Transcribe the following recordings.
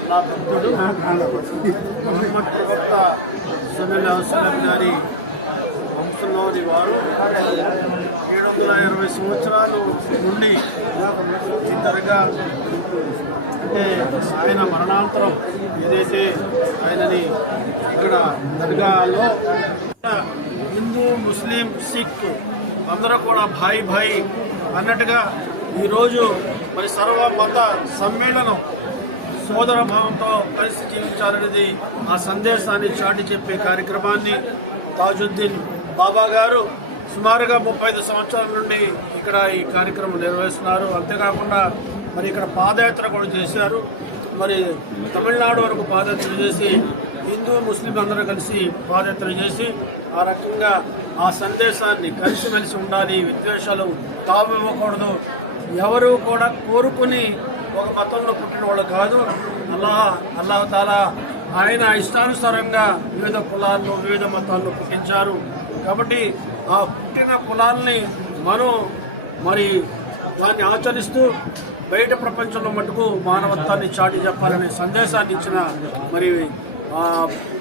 అల్లా భక్తుడు ముహమ్మద్ ప్రవక్త సల్లల్లాహు అలైహి వసల్లం గారి వంశంలోని వారు 720 సంవత్సరాల నుండి ఈ దర్గా అంటే ఆయన మరణాంతరం ఏదైతే ఆయనని ఇక్కడ దర్గాలో హిందూ ముస్లిం సిక్ అందరూ కూడా భాయ్ భాయ్ అన్నట్టుగా ఈరోజు మరి సర్వ మత సమ్మేళనం సోదర భావంతో కలిసి జీవించాలనేది ఆ సందేశాన్ని చాటి చెప్పే కార్యక్రమాన్ని తాజుద్దీన్ బాబా గారు సుమారుగా 35 సంవత్సరాల నుండి ఇక్కడ ఈ కార్యక్రమం నిర్వహిస్తున్నారు. అంతేకాకుండా మరి ఇక్కడ పాదయాత్ర కూడా చేశారు. మరి తమిళనాడు వరకు పాదయాత్ర చేసి హిందూ ముస్లిం అందరూ కలిసి పాదయాత్ర చేసి ఆ రకంగా ఆ సందేశాన్ని కలిసిమెలిసి ఉండాలి, విద్వేషాలు తాము ఇవ్వకూడదు, ఎవరు కూడా కోరుకుని ఒక మతంలో పుట్టిన వాళ్ళు కాదు. అల్లాహ్ తాలా ఆయన ఇష్టానుసారంగా వివిధ కులాలను వివిధ మతాలను పుట్టించారు. కాబట్టి ఆ పుట్టిన కులాల్ని మనం మరి దాన్ని ఆచరిస్తూ బయట ప్రపంచంలో మటుకు మానవత్వాన్ని చాటి చెప్పాలనే సందేశాన్ని ఇచ్చిన మరి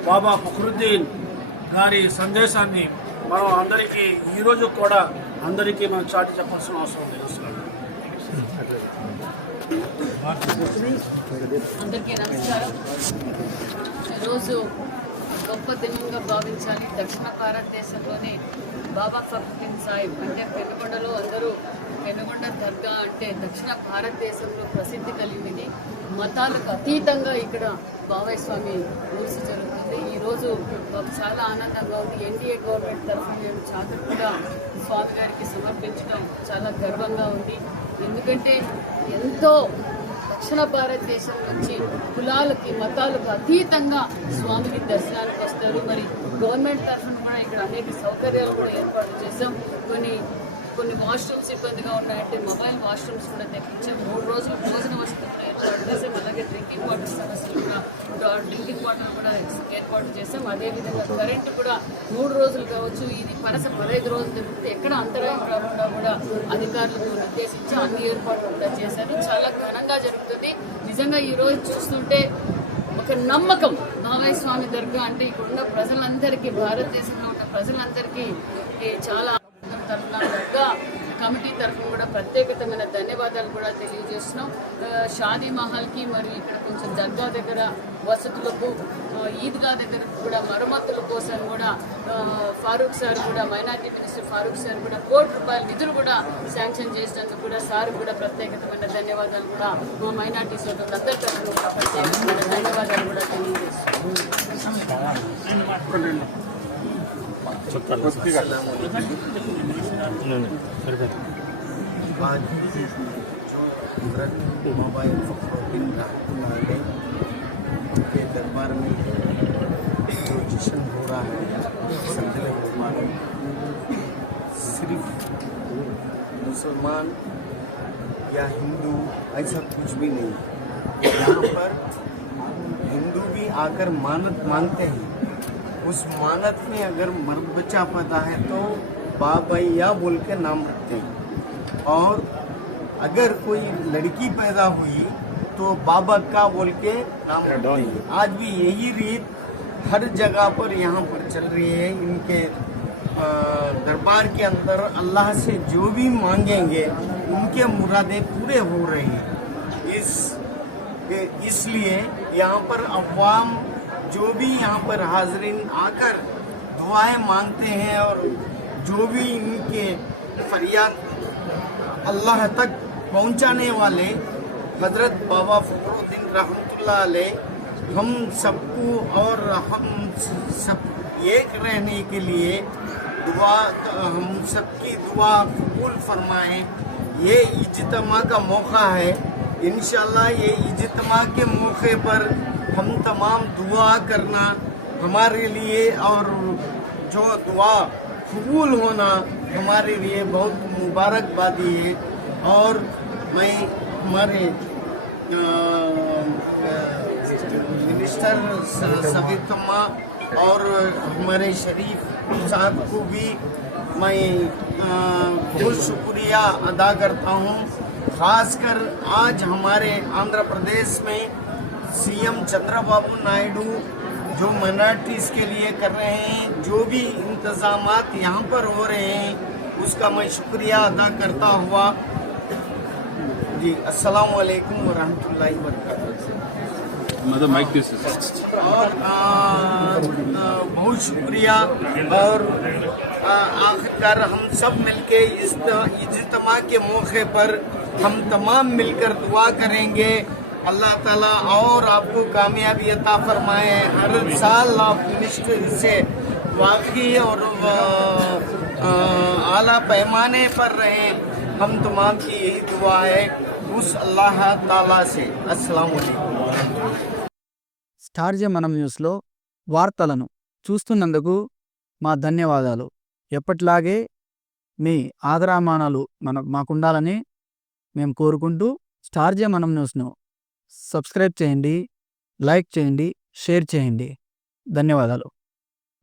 బాబా ఫక్రుద్దీన్ గారి సందేశాన్ని మనం అందరికీ ఈరోజు కూడా అందరికీ మనం చాటి చెప్పాల్సిన అవసరం లేదు. అందరికీ నమస్కారం. ఈరోజు గొప్ప దినంగా భావించాలి. దక్షిణ భారతదేశంలోనే బాబా ఫక్రుద్దీన్ సాహిబ్ అంటే పెనుగొండలో అందరూ పెనుగొండ దర్గా అంటే దక్షిణ భారతదేశంలో ప్రసిద్ధి కలిగినది. మతాలకు అతీతంగా ఇక్కడ బాబాయ్ స్వామి ఊర్చి జరుగుతుంది. ఈరోజు మాకు చాలా ఆనందంగా ఉంది. ఎన్డీఏ గవర్నమెంట్ తరఫున మేము చాదర్ కూడా స్వామి గారికి సమర్పించడం చాలా గర్వంగా ఉంది. ఎందుకంటే ఎంతో దక్షిణ భారతదేశం నుంచి కులాలకి మతాలకు అతీతంగా స్వామికి దర్శనానికి వస్తారు. మరి గవర్నమెంట్ తరఫున కూడా ఇక్కడ అనేక సౌకర్యాలు కూడా ఏర్పాటు చేశాం. కొన్ని వాష్రూమ్స్ ఇబ్బందిగా ఉన్నాయంటే మొబైల్ వాష్రూమ్స్ కూడా తెప్పించాం. 3 రోజులు భోజన వసతి కూడా ఏర్పాటు చేసాం. అలాగే డ్రింకింగ్ వాటర్ సమస్యలు కూడా డ్రింకింగ్ వాటర్ కూడా ఏర్పాటు చేసాం. అదేవిధంగా కరెంటు కూడా 3 రోజులు కావచ్చు, ఇది పరస 15 రోజులు జరుగుతుంది. ఎక్కడ అంతరాయం రాకుండా కూడా అధికారులకు నిర్దేశించి అన్ని ఏర్పాట్లు కూడా చేశారు. చాలా ఘనంగా జరుగుతుంది. నిజంగా ఈరోజు చూస్తుంటే ఒక నమ్మకం బాబాయ్ స్వామి దర్గా అంటే ఇక్కడున్న ప్రజలందరికీ, భారతదేశంలో ఉన్న ప్రజలందరికీ చాలా తరఫున దర్గా కమిటీ తరఫున కూడా ప్రత్యేకమైన ధన్యవాదాలు కూడా తెలియజేస్తున్నాం. షాదీ మహల్కి మరియు ఇక్కడ కొంచెం దర్గా దగ్గర వసతులకు, ఈద్గా దగ్గర కూడా మరమ్మతుల కోసం కూడా ఫారూక్ సార్ కూడా, మైనార్టీ మినిస్టర్ ఫారూక్ సార్ కూడా ₹1 కోటి నిధులు కూడా శాంక్షన్ చేసినందుకు కూడా సార్ కూడా ప్రత్యేకమైన ధన్యవాదాలు కూడా మా మైనార్టీ సోదరులందరి తరఫున కూడా ప్రత్యేకమైన ధన్యవాదాలు కూడా తెలియజేస్తున్నాం. आज जो मोबाइल फखरुद्दीन रहमतुल्लाह के दरबार में जो जश्न हो रहा है सल्तनत मुबारक, सिर्फ मुसलमान या हिंदू ऐसा कुछ भी नहीं। यहाँ पर हिंदू भी आकर मानत मांगते हैं। उस मानत में अगर मर्द बच्चा पैदा है तो बाबैया बोल के नाम रखते हैं, और अगर कोई लड़की पैदा हुई तो बाबा का बोल के नाम रखते हैं। आज भी यही रीत हर जगह पर यहाँ पर चल रही है। इनके दरबार के अंदर अल्लाह से जो भी मांगेंगे उनके मुरादें पूरे हो रहे हैं। इसलिए यहाँ पर अवाम जो भी यहाँ पर हाजरीन आकर दुआएं मांगते हैं और जो भी इनके फरियाद अल्लाह तक पहुँचाने वाले हजरत बाबा फखरुद्दीन रहमतुल्लाह अलैह हम सबको और हम सब एक रहने के लिए दुआ, हम सबकी दुआ कबूल फरमाएं। ये इज्तिमा का मौका है। इंशाल्लाह ये इज्तिमा के मौके पर हम तमाम दुआ करना हमारे लिए, और जो दुआ कबूल होना हमारे लिए बहुत मुबारकबादी है। और मैं हमारे मिनिस्टर सबितम्मा और हमारे शरीफ साहब को भी मैं बहुत शुक्रिया अदा करता हूँ। खासकर आज हमारे आंध्र प्रदेश में सीएम चंद्रबाबू नायडू जो माइनॉरिटीज़ के लिए कर रहे हैं, जो भी इंतज़ामात यहाँ पर हो रहे हैं, उसका मैं शुक्रिया अदा करता हुआ जी अस्सलाम वालेकुम वरहमतुल्लाहि वबरकातुहू। मतलब माइक दिस और बहुत शुक्रिया। और आखिरकार हम सब मिलके इस इज्तिमा के मौके पर हम तमाम मिलकर दुआ करेंगे अल्लाह ताला और आपको कामयाबी अता फरमाए। हर साल आप मिनिस्टर से वाकई और आला पैमाने पर रहें, हम तमाम की यही दुआ है उस अल्लाह ताला से। अस्सलाम वालेकुम। స్టార్ జే మనం న్యూస్లో వార్తలను చూస్తున్నందుకు మా ధన్యవాదాలు. ఎప్పటిలాగే మీ ఆదరామానాలు మాకుండాలని మేము కోరుకుంటూ స్టార్ జే మనం న్యూస్ను సబ్స్క్రైబ్ చేయండి, లైక్ చేయండి, షేర్ చేయండి. ధన్యవాదాలు.